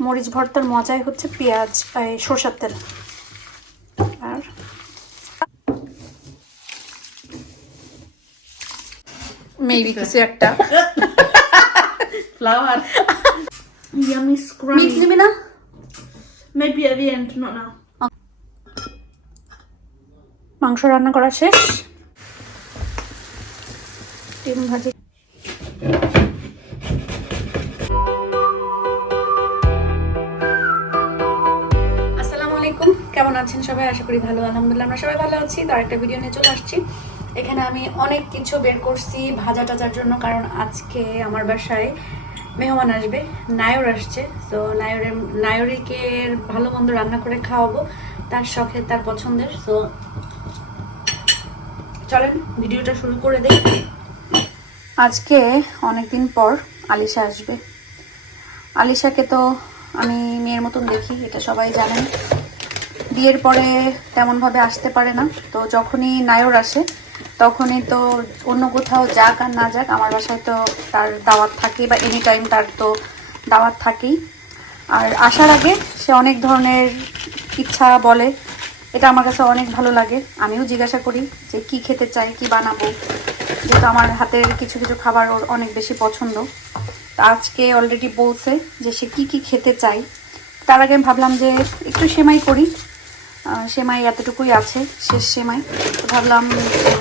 মরিচ ভর্তার মজাই হচ্ছে পেঁয়াজ সরষের তেল আর মেবি কিছু একটা. Yummy scrummy. নিবি না Maybe at the end, not now. মাংস রান্না করা শেষ ডিম ভাজি সবাই আশা করি ভালো, আলহামদুলিল্লাহ, আমরা সবাই ভালো আছি। তো আরেকটা ভিডিও নিয়ে চলে আসছি। এখানে আমি অনেক কিছু বের করছি ভাজা টাজার জন্য, কারণ আজকে আমার বাসায় মেহমান আসবে, নায়র আসছে। তো নায়রের, নায়রিকে ভালো মন্দ রান্না করে খাওয়াবো, তার শখে তার পছন্দের। তো চলেন ভিডিওটা শুরু করে দেই। আজকে অনেকদিন পর আলিশা আসবে। আলিশাকে তো আমি মেয়ের মতন দেখি, এটা সবাই জানেন। বিয়ের পরে তেমনভাবে আসতে পারে না। তো যখনই নায়র আসে, তখনই তো অন্য কোথাও যাক আর না যাক, আমার বাসায় তো তার দাওয়াত থাকে বা এনি টাইম তার তো দাওয়াত থাকেই। আর আসার আগে সে অনেক ধরনের ইচ্ছা বলে, এটা আমার কাছে অনেক ভালো লাগে। আমিও জিজ্ঞাসা করি যে কি খেতে চাই, কি বানাবো। যেহেতু আমার হাতের কিছু কিছু খাবার ওর অনেক বেশি পছন্দ। আজকে অলরেডি বলছে যে সে কি কি খেতে চাই তার আগে আমি ভাবলাম যে একটু সেমাই করি। সেমাই এতটুকুই আছে, শেষ সেমাই। ভাবলাম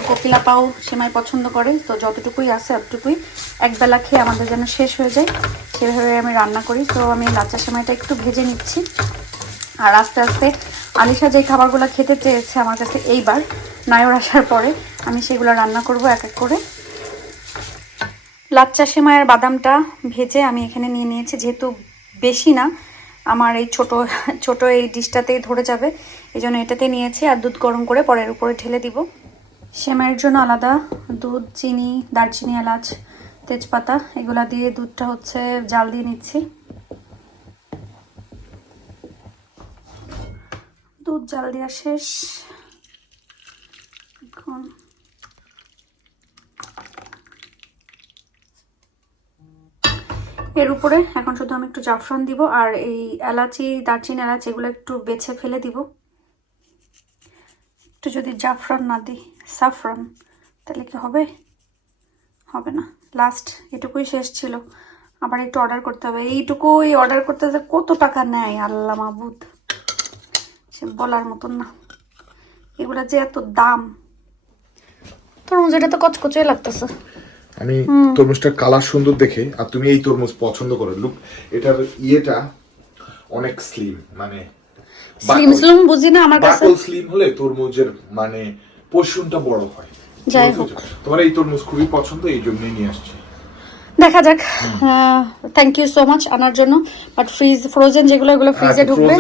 কোকিলাপাও সেমাই পছন্দ করে, তো যতটুকুই আছে এতটুকুই। একবেলা খেয়ে আমাদের যেন শেষ হয়ে যায়, সেভাবে আমি রান্না করি। তো আমি লাচ্চা সেমাইটা একটু ভেজে নিচ্ছি। আর আস্তে আস্তে আলিশা যে খাবারগুলো খেতে চেয়েছে আমার কাছে এইবার, নায়র আসার পরে, আমি সেগুলো রান্না করব এক এক করে। লাচ্চা সেমাইয়ের বাদামটা ভেজে আমি এখানে নিয়ে নিয়েছি, যেহেতু বেশি না আমার এই ছোট ছোট এই ডিশটাতেই ধরে যাবে। এই জন্য এটাতে নিয়েছি আর দুধ গরম করে পরের উপরে ঢেলে দিব। সেমাইয়ের জন্য আলাদা দুধ, চিনি, দারচিনি, এলাচ, তেজপাতা, এগুলা দিয়ে দুধটা হচ্ছে জাল দিয়ে নিচ্ছি। দুধ জাল দেওয়া শেষ। এখন এর উপরে এখন শুধু আমি একটু জাফরান দিব আর এই এলাচি, দারচিনি এলাচ এগুলো একটু বেছে ফেলে দিব। একটু যদি জাফরান না দিই, সাফরান, তাহলে কি হবে? হবে না। লাস্ট এটুকুই শেষ ছিল। আবার একটু অর্ডার করতে হবে। এইটুকুই অর্ডার করতে কত টাকা নেয়? আল্লাহ মাহবুদ সে বলার মতন না। এগুলা যে এত দাম। তরমুজ এটা তো কচকচে লাগতেছে। আমি তরমুজটার কালার সুন্দর দেখে আর তুমি এই তরমুজ পছন্দ করো। লুক এটার ইয়েটা অনেক স্লিম মানে স্লিম স্লিম বুঝি না আমার কাছে। বাকল স্লিম হলে তরমুজের মানে পোষণটা বড় হয়। যাই বুঝেছ? তোমার এই তরমুজ খুবই পছন্দ এই জন্যই নিয়ে আসছি। দেখা যাক। থ্যাংক ইউ সো মাচ আনার জন্য। বাট ফ্রিজ ফ্রোজেন যেগুলো এগুলো ফ্রিজে আচ্ছা, ঢুকবে।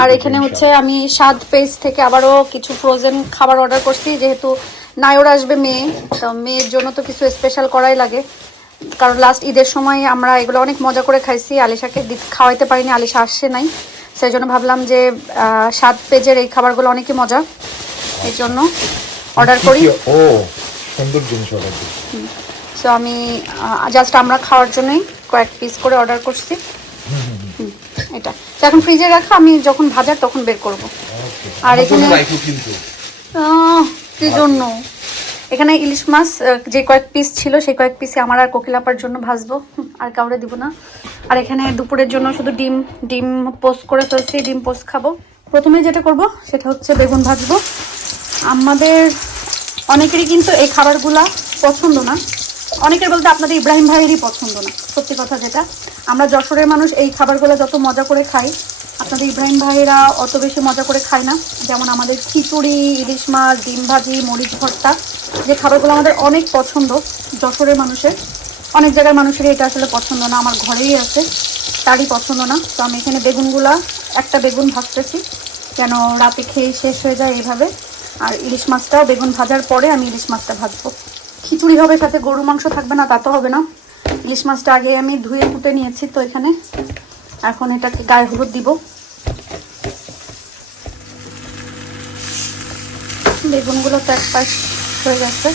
আর এখানে হচ্ছে আমি স্বাদ পেজ থেকে আবারও কিছু ফ্রোজেন খাবার অর্ডার করছি যেহেতু নায়র আসবে মেয়ে তো মেয়ের জন্য তো কিছু স্পেশাল করাই লাগে। কারণ লাস্ট ঈদের সময় আমরা এগুলো অনেক মজা করে খাইছি আলিশাকে খাওয়াইতে পারিনি আলিশা আসছে নাই। সেই জন্য ভাবলাম যে সাত পেজের এই খাবারগুলো অনেকই মজা। এই জন্য অর্ডার করি। ও সুন্দর জিনিস অর্ডার সো আমি জাস্ট আমরা খাওয়ার জন্যই কয়েক পিস করে অর্ডার করছি। হুম, এটা। তো এখন ফ্রিজে রাখা আমি যখন ভাজার তখন বের করব। আর এখানে কি জন্য। এখানে ইলিশ মাছ যে কয়েক পিস ছিল, সেই কয়েক পিসই আমার আর কোকিলাপার জন্য ভাজবো। আর কাউরে দিব না। আর এখানে দুপুরের জন্য শুধু ডিম ডিম পোস্ট করে ফেলছি, ডিম পোস্ট খাব। প্রথমে যেটা করব, সেটা হচ্ছে বেগুন ভাজবো। আমাদের অনেকেরই কিন্তু এই খাবারগুলা পছন্দ না। অনেকের বলতে আপনাদের ইব্রাহিম ভাইয়েরই পছন্দ না, সত্যি কথা যেটা। আমরা যশোরের মানুষ এই খাবারগুলো যত মজা করে খাই আপনাদের ইব্রাহিম ভাইয়েরা অত বেশি মজা করে খায় না। যেমন আমাদের খিচুড়ি, ইলিশ মাছ, ডিম ভাজি, মরিচ ভর্তা, যে খাবারগুলো আমাদের অনেক পছন্দ, যশোরের মানুষের। অনেক জায়গার মানুষেরই এটা আসলে পছন্দ না, আমার ঘরেই আছে, তারই পছন্দ না। তো আমি এখানে বেগুনগুলা, একটা বেগুন ভাজতেছি, কেন রাতে খেয়ে শেষ হয়ে যায় এইভাবে। আর ইলিশ মাছটাও বেগুন ভাজার পরে আমি ইলিশ মাছটা ভাজবো। খিচুড়ি হবে, সাথে গরু মাংস থাকবে না, তা তো হবে না। ইলিশ মাছটা আগে আমি ধুয়ে কুটে নিয়েছি তো এখানে। এখন এটাকে গায়ে হলুদ দিব। বেগুনগুলো তো এক পাশ হয়ে গেছে।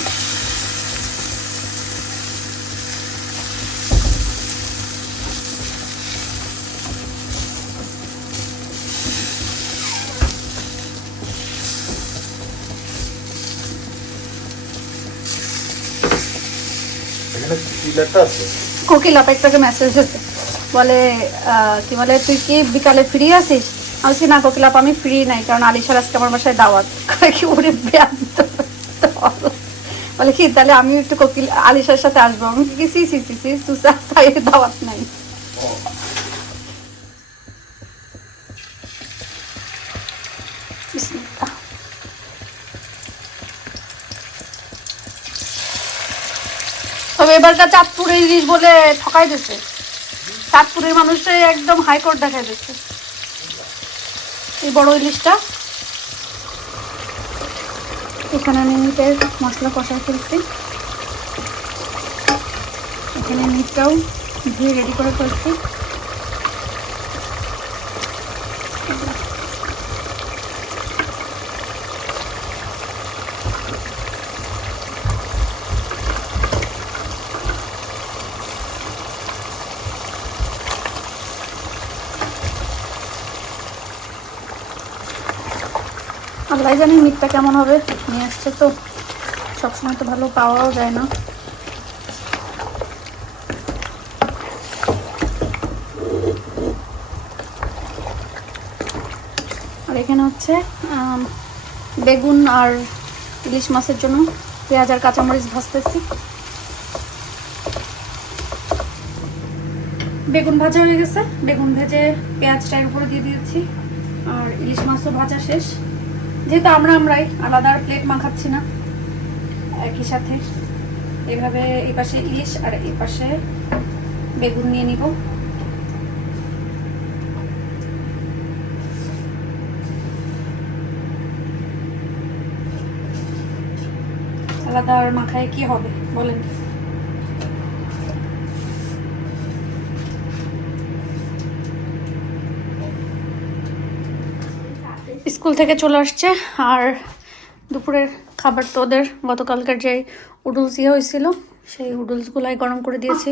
কোকিল আপাইটাকে মেসেজ হয়েছে বলে কি বলে তুই কি বিকালে ফ্রি আছিস? আমি বলছি, না কোকিল আপা আমি ফ্রি নাই কারণ আলিশার আজকে আমার বাসায় দাওয়াত। কি ওরে ব্যান বলে কি তাহলে আমি একটু কোকিল আলিশার সাথে আসব। আমি কি সি সি সি সি তুই দাওয়াত নাই। তবে এবারকার চাঁদপুরের ইলিশ বলে ঠকাই দিচ্ছে চাঁদপুরের মানুষে একদম হাইকোর্ট দেখা যাচ্ছে এই বড় ইলিশটা। এখানে আমি মিটের মশলা কষা ফেলছি এখানে মিটটাও ধুয়ে রেডি করে ফেলছি। আল্লাহ জানি মিটটা কেমন হবে? নিয়ে আসছে তো। সবসময় তো ভালো পাওয়াও যায় না। আর এখানে হচ্ছে বেগুন আর ইলিশ মাছের জন্য পেঁয়াজ আর কাঁচামরিচ ভাজতেছি। বেগুন ভাজা হয়ে গেছে। বেগুন ভেজে পেঁয়াজটা এর উপরে দিয়ে দিয়েছি। আর ইলিশ মাছও ভাজা শেষ। যেহেতু আমরা আমরাই, আলাদা আর প্লেট মাখাচ্ছি না। একই সাথে এভাবে এই পাশে ইলিশ আর এই পাশে বেগুন নিয়ে নিব। আলাদা আর মাখায় কি হবে বলেন? স্কুল থেকে চলে আসছে আর দুপুরের খাবার তো ওদের গতকালকার যে উডলস ইয়ে হয়েছিল সেই উডলসগুলাই গরম করে দিয়েছি।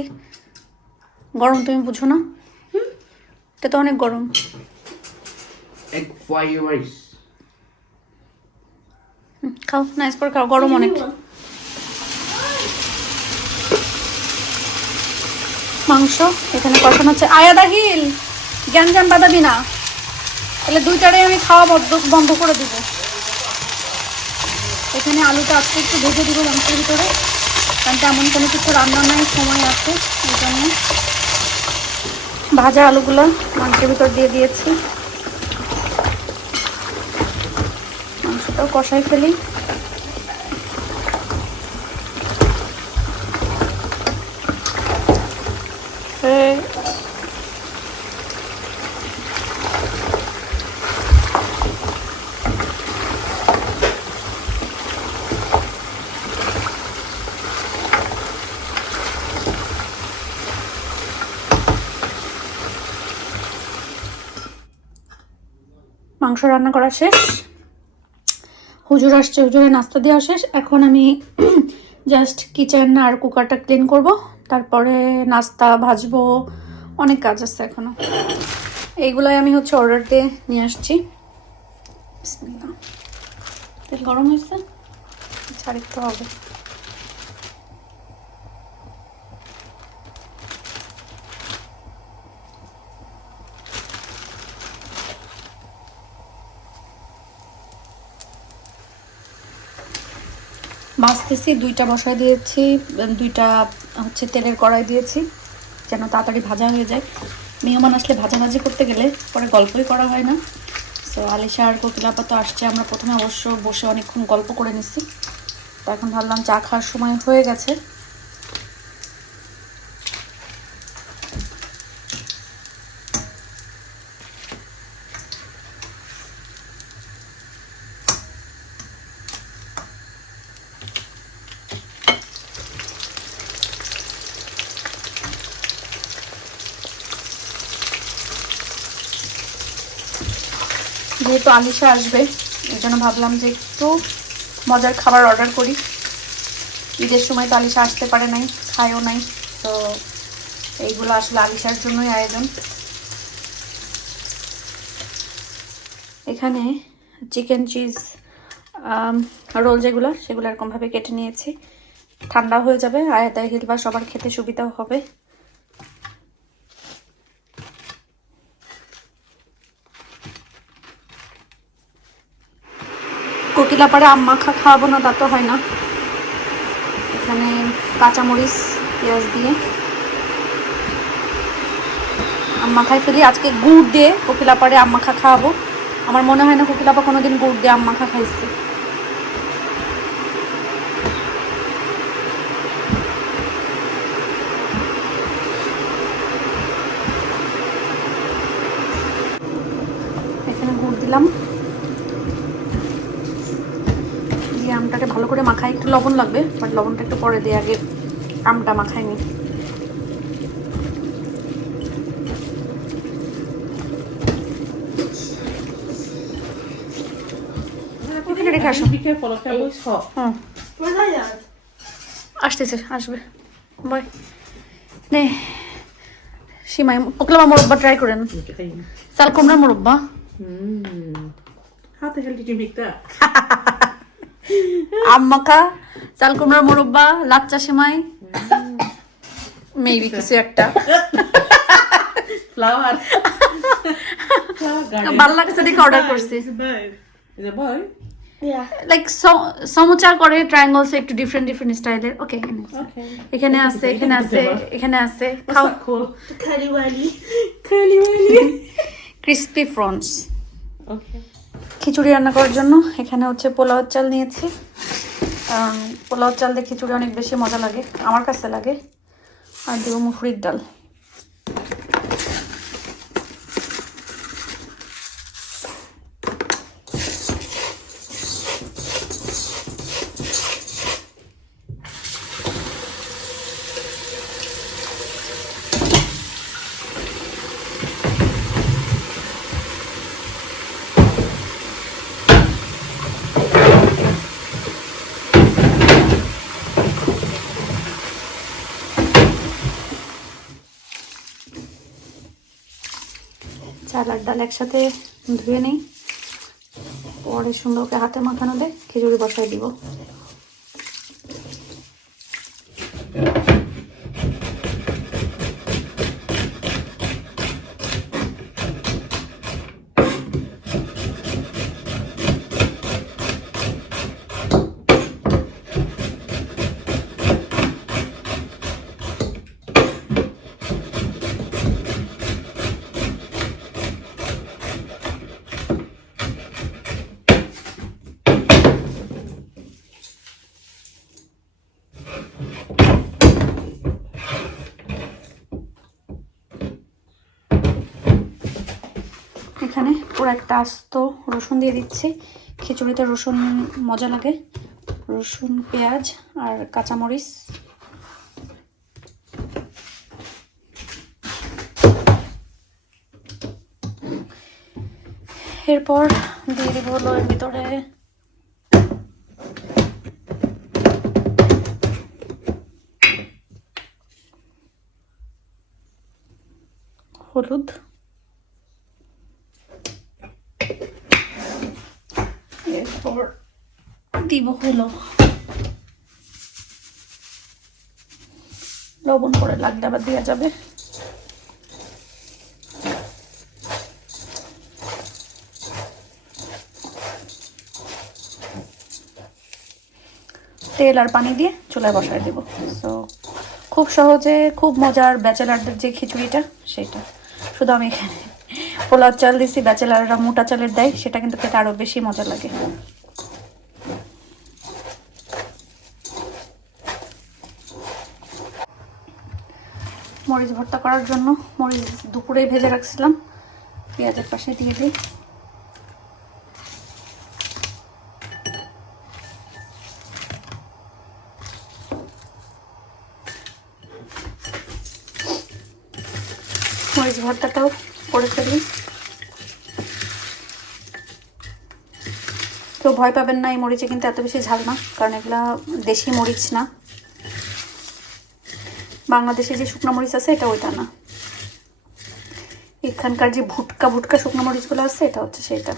গরম তুমি বুঝো না? এটা তো অনেক গরম। খাও নাইস করে খাও গরম অনেক। মাংস এখানে কষানো হচ্ছে আয়া দাহিল জ্ঞানজাম বাদাবি না? তাহলে দুইটারে আমি খাওয়া বন্ধ বন্ধ করে দিব। এখানে আলুটা আজকে একটু ভেজে দিব মাংসের ভিতরে। কারণ তেমন কোনো কিছু রান্না নাই, সময় আছে, এই জন্য ভাজা আলুগুলো মাংসের ভিতর দিয়ে দিয়েছি। মাংসটাও কষাই ফেলি। মাংস রান্না করা শেষ। হুজুর আসছে, হুজুরের নাস্তা দেওয়া শেষ। এখন আমি জাস্ট কিচেন আর কুকারটা ক্লিন করব। তারপরে নাস্তা, ভাজবো, অনেক কাজ আছে এখনও এইগুলাই আমি হচ্ছে অর্ডার দিয়ে নিয়ে আসছি। তেল গরম হয়েছে ছাড়ি তো হবে। ভাজতেছি দুইটা বসায় দিয়েছি, দুইটা হচ্ছে তেলের কড়াই দিয়েছি, যেন তাড়াতাড়ি ভাজা হয়ে যায়। মেহমান আসলে ভাজাভাজি করতে গেলে পরে গল্পই করা হয় না। সো আলিশা আর কোকিলাপা তো আসছে, আমরা প্রথমে অবশ্য বসে অনেকক্ষণ গল্প করে নিচ্ছি তো এখন ভাবলাম চা খাওয়ার সময় হয়ে গেছে। যেহেতু আলিশা আসবে। এই জন্য ভাবলাম যে একটু মজার খাবার অর্ডার করি। ঈদের সময় তো আলিশা আসতে পারে নাই, খায়ও নাই, তো এইগুলো আসলে আলিশার জন্যই আয়োজন। এখানে চিকেন চিজ রোল যেগুলো, সেগুলো এরকমভাবে কেটে নিয়েছি। ঠান্ডা হয়ে যাবে আয়াতা হিলবা সবার খেতে সুবিধাও হবে। পাড়ে আম মাখা খাওয়াবো না, তা তো হয় না। এখানে কাঁচামরিচ, পেঁয়াজ দিয়ে আম মাখায় ফেলি। আজকে গুড় দিয়ে কোকিলা পাড়ে আম মাখা খাওয়াবো। আমার মনে হয় না কোকিলাপা কোনোদিন গুড় দিয়ে আম মাখা খাইছে এখানে গুড় দিলাম দিয়ে আমটাকে ভালো করে মাখাই একটু লবণ লাগবে বাট লবণটা একটু পরে দিয়ে আগে আমটা মাখাই নি এখানে রেখে আসো। Be careful, okay? It's hot. Hmm Where's Ayaz? আসতেছে আসবে। বাই। নে। সীমাই ওকলামা মোরব্বা ট্রাই করেন। মোরব্বা। the that? আম্মাকা চাল কুমড়ার মোরব্বা লাচ্চা সেমাই মেবি কিছু একটা. Flower ভালো লাগছে দেখে অর্ডার করছি. লাইক সমুচার করে ট্রায়াঙ্গলস একটু ডিফারেন্ট ডিফারেন্ট স্টাইলের ওকে. এখানে আছে এখানে আছে এখানে আছে খাও. ক্রিস্পি ফ্রন্স. খিচুড়ি রান্না করার জন্য। এখানে হচ্ছে পোলাও চাল নিয়েছি। পোলাও চাল দিয়ে খিচুড়ি অনেক বেশি মজা লাগে, আমার কাছে লাগে। আর দেবো মুফুরির ডাল। আর ডাল একসাথে ধুয়ে নেই। পরে সুন্দর ওকে হাতে মাখানো দেয় খিচুড়ি বসাই দিব এখানে পুরো একটা আস্ত রসুন দিয়ে দিচ্ছি। খিচুড়িতে রসুন মজা লাগে। রসুন, পেঁয়াজ আর কাঁচামরিচ। এরপর দিয়ে দিব হলো এর ভিতরে হলুদ। লবণ করে লাগলে আবার দেওয়া যাবে। তেল আর পানি দিয়ে চুলায় বসায় দেবো। তো খুব সহজে খুব মজার ব্যাচেলারদের যে খিচুড়িটা, সেটা। শুধু আমি এখানে। পোলাও চাল দিছি, ব্যাচেলাররা মোটা চালের দেয়, সেটা কিন্তু খেতে আরও বেশি মজা লাগে। মরিচ ভর্তা করার জন্য মরিচ দুপুরেই ভেজে রাখছিলাম। পেঁয়াজের পাশে দিয়ে দিই। মরিচ ভর্তাটাও করে ফেলি। তো ভয় পাবেন না, এই মরিচে কিন্তু এত বেশি ঝাল না, কারণ এগুলা দেশি মরিচ না। বাংলাদেশে যে শুকনা মরিচ আছে, এটা ওইটা না। এখানকার যে ভুটকা ভুটকা শুকনো মরিচগুলো আছে, এটা হচ্ছে সেটা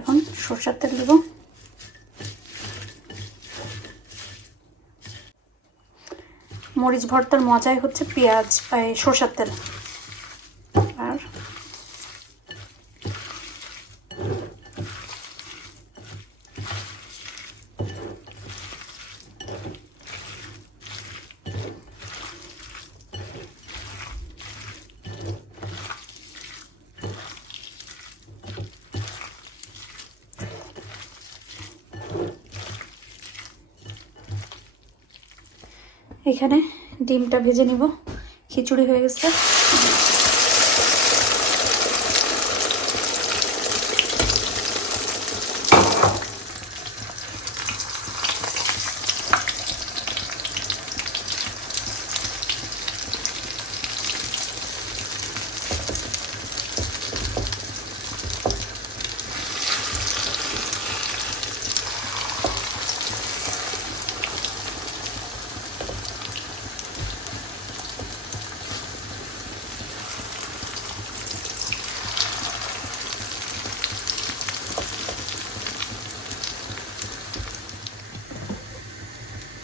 এখন সর্ষার তেল দেবো। মরিচ ভর্তার মজাই হচ্ছে পেঁয়াজ সরষার তেল। এখানে ডিমটা ভেজে নিব। খিচুড়ি হয়ে গেছে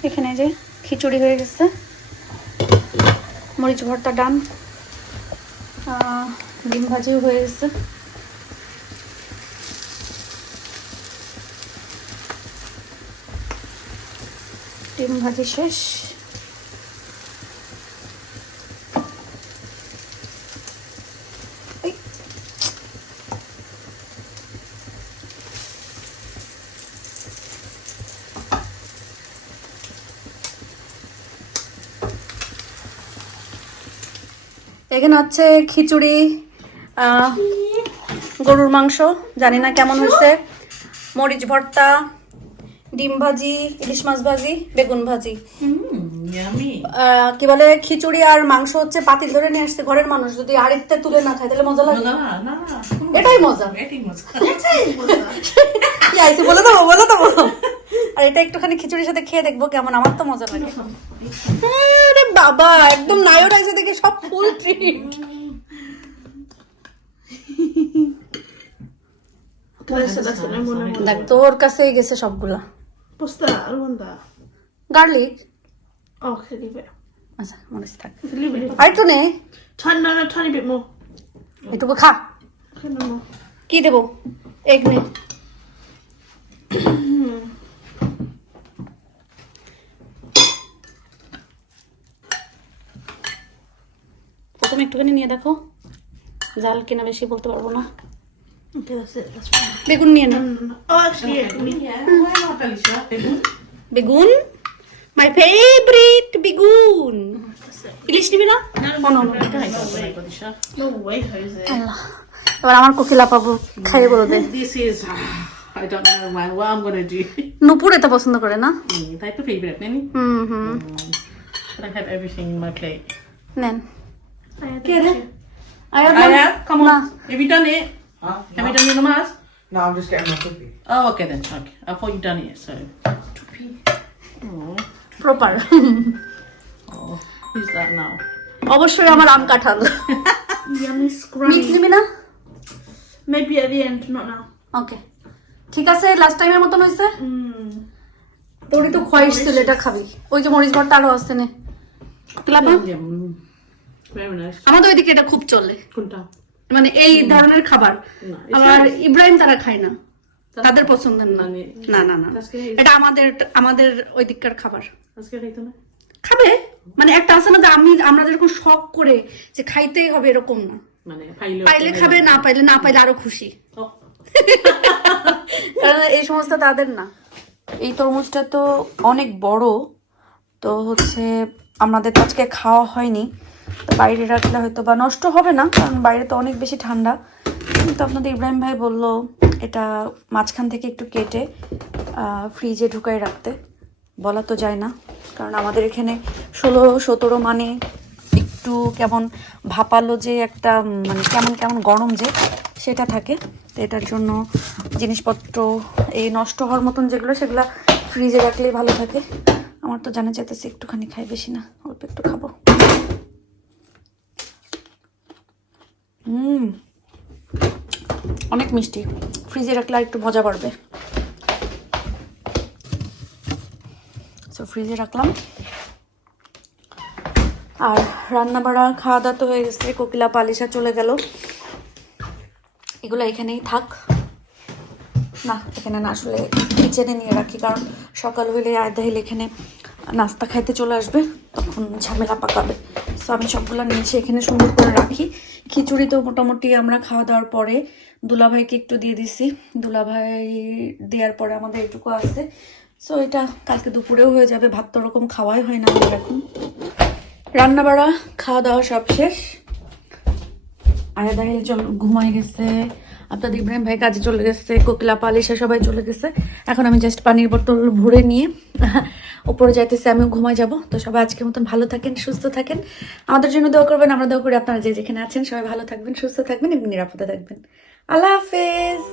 এখানে যে খিচুড়ি হয়ে গেছে। মরিচ ভর্তা ডাম ডিম ভাজিও হয়ে গেছে। ডিম ভাজি শেষ। এখানে হচ্ছে খিচুড়ি গরুর মাংস জানি না কেমন হয়েছে। মরিচ ভর্তা ডিম ভাজি ইলিশ মাছ ভাজি বেগুন ভাজি। কি বলে খিচুড়ি আর মাংস হচ্ছে পাতিল ধরে নিয়ে আসছে ঘরের মানুষ যদি আরেকটা তুলে না খায় তাহলে মজা লাগে. এটাই মজা। কি আইসি বলে দেবো বলে দেবো। আর এটা একটুখানি খিচুড়ির সাথে খেয়ে দেখব কেমন আমার তো মজা লাগে। আরে বাবা একদম নায়র আছে দেখে সব ফুল ট্রিট দেখ তোর কাছেই গেছে সবগুলা। গার্লিক? আচ্ছা থাক। আর একটু নে। more. খা. কি দেবো? এগ নে প্রথমে একটুখানি নিয়ে দেখো জাল কিনা বেশি বলতে পারব না. বেগুন নিয়ে না. Oh? বেগুন মাই ফেভারিট বেগুন ইলিশ নিবি না। এবার আমার কোকিলা পাবো খাইয়ে বলে দে I don't know man, what I'm gonna do. নুপুর এটা পছন্দ করে না Mm, of favorite, Nanny. Hmm hmm But I have everything in my plate. নেন কে রে too. আয়া come on. Have you done it? Huh? Have you done your namaz? No, I'm just getting my cookie. Oh, okay then. Okay. I thought you'd done it, so. Oh, proper oh. Who's that now? অবশ্যই আমার আম কাঁঠাল Yummy meet scrunny. নিবি না Maybe at the end, not now. ওকে ঠিক আছে last টাইমের মতন হয়েছে Mm. তোরই তো খয়েস ছিল এটা খাবি ওই যে মরিচ ভর্তা আরও আছে নে ক্লাবা Yeah. mm. আমাদের ওইদিকে এটা খুব চলে। Kunta. মানে এই ধরনের খাবার। আবার ইব্রাহিম তারা খায় না। তাদের পছন্দের না। মানে- না না না। এটা আমাদের আমাদের ওই দিককার খাবার আজকে খাইতো না? খাবে। মানে একটা আছে না যে আমি আমরা যেরকম শখ করে যে খাইতেই হবে এরকম না। মানে পাইলে পাইলে খাবে না পাইলে না পাইলে আরও খুশি। কারণ এই সমস্ত তাদের না। এই তরমুজটা তো অনেক বড়। তো হচ্ছে আমাদের তো আজকে খাওয়া হয়নি। বাইরে রাখলে হয়তো বা নষ্ট হবে না, কারণ বাইরে তো অনেক বেশি ঠান্ডা। কিন্তু আপনাদের ইব্রাহিম ভাই বলল এটা মাঝখান থেকে একটু কেটে ফ্রিজে ঢুকাই রাখতে। বলা তো যায় না, কারণ আমাদের এখানে ষোলো, সতেরো মানে একটু কেমন ভাপালো যে একটা মানে কেমন কেমন গরম যে, সেটা থাকে। তো এটার জন্য জিনিসপত্র এই নষ্ট হওয়ার মতন যেগুলো, সেগুলো ফ্রিজে রাখলেই ভালো থাকে। আমার তো জানা যেতেছে একটুখানি খাই বেশি না, অল্প একটু খাব। হুম। অনেক মিষ্টি। ফ্রিজে রাখলে আর একটু মজা বাড়বে। ফ্রিজে রাখলাম। আর রান্না বাড়া খাওয়া দাওয়া তো হয়ে গেছে। কোকিলা পালিশা চলে গেল। এগুলো এখানেই থাক। না, এখানে না, আসলে কিচেনে নিয়ে রাখি। কারণ সকাল হলে আয়দাহিল এখানে নাস্তা খাইতে চলে আসবে। তখন ঝামেলা পাকাবে। সো আমি সবগুলো নিয়ে এসে এখানে সুন্দর করে রাখি। খিচুড়ি তো মোটামুটি আমরা খাওয়া দাওয়ার পরে দুলাভাইকে একটু দিয়ে দিছি। দুলাভাই দেওয়ার পরে আমাদের এটুকু আছে। সো এটা কালকে দুপুরেও হয়ে যাবে। ভাত তো ওরকম খাওয়াই হয় না আমাদের এখন। রান্না বাড়া খাওয়া দাওয়া সব শেষ। আয়াদাহিল চল ঘুমাই গেছে। আপনাদের ইব্রাহিম ভাই কাজে চলে গেছে, কোকিলা পালিশা সবাই চলে গেছে। এখন আমি জাস্ট পানির বোতল ভরে নিয়ে ওপরে যাইতেছি, আমিও ঘুমায় যাব। তো সবাই আজকের মতন ভালো থাকেন, সুস্থ থাকেন। আমাদের জন্য দোয়া করবেন, আমরা দোয়া করি আপনারা যে যেখানে আছেন সবাই ভালো থাকবেন, সুস্থ থাকবেন এবং নিরাপদে থাকবেন। আল্লাহ হাফেজ।